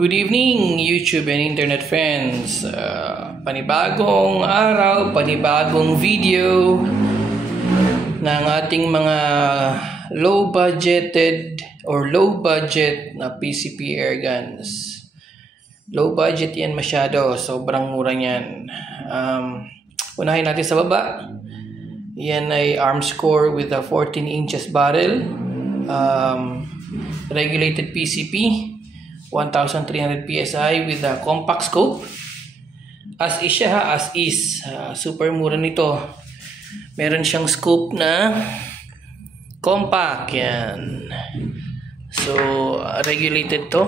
Good evening, YouTube and internet friends. Panibagong araw, panibagong video ng ating mga low budgeted or low budget na PCP airguns. Low budget yan masyado, sobrang mura yan. Unahin natin sa baba. Yan ay Armscor with a 14 inches barrel. Regulated PCP. 1,300 PSI with a compact scope. As is siya ha, as is. Super mura nito. Meron siyang scope na compact. Yan. So, regulated to.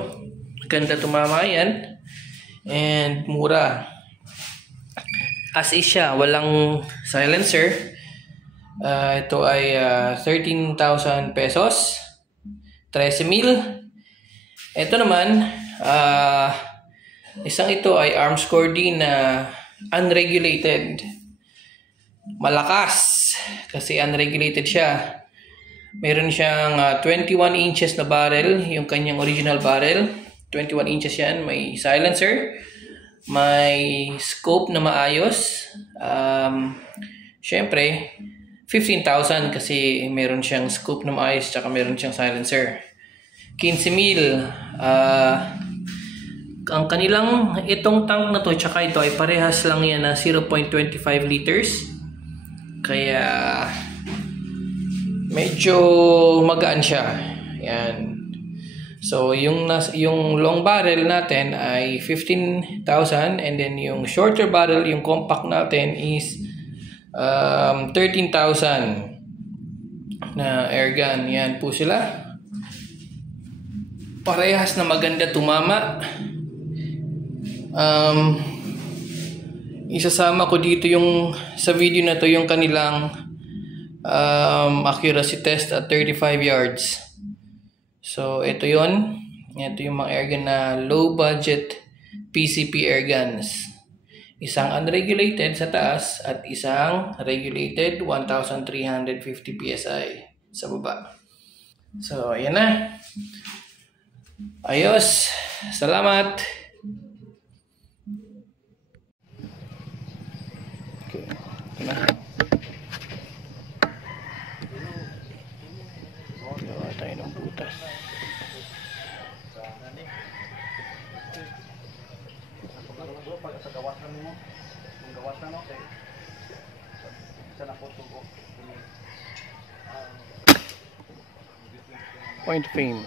Ganda tumama yan. And mura. As is siya, walang silencer. Ito ay 13,000 pesos. 13,000. Ito naman, isang ito ay Armscor din na unregulated. Malakas kasi unregulated siya. Meron siyang 21 inches na barrel, yung kanyang original barrel. 21 inches yan, may silencer, may scope na maayos. Syempre, 15,000 kasi meron siyang scope na maayos tsaka meron siyang silencer. 15,000. Ang kanilang itong tank na to tsaka ito ay parehas lang yan na 0.25 liters. Kaya medyo magaan siya. Yan. So yung long barrel natin ay 15,000 and then yung shorter barrel, yung compact natin is 13,000 na airgun. Yan po sila. Parehas na maganda tumama. Isasama ko dito yung sa video na to yung kanilang accuracy test at 35 yards. So ito yon. Ito yung mga airgun na low budget PCP airguns. Isang unregulated sa taas at isang regulated 1,350 PSI sa baba. So ayan na. Ayos. Salamat. Okay. Gawa tayo ng butas. Point fame.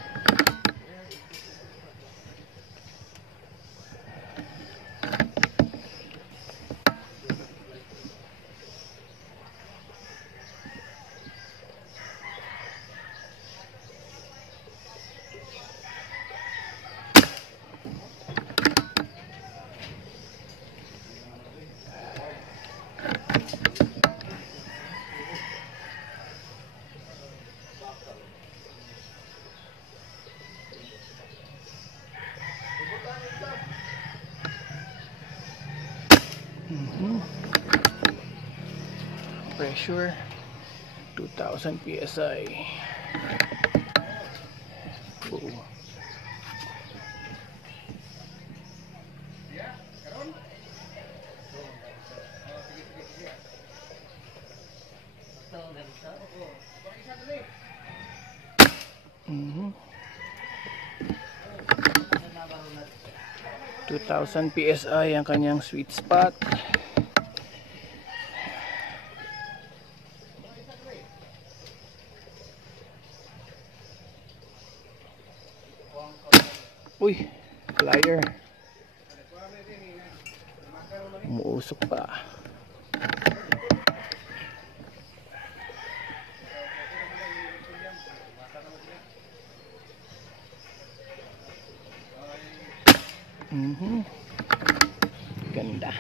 Pressure 2,000 PSI. Oh. 2,000 PSI ang kanyang sweet spot. Uy, flyer. Umuusok pa. Ganda.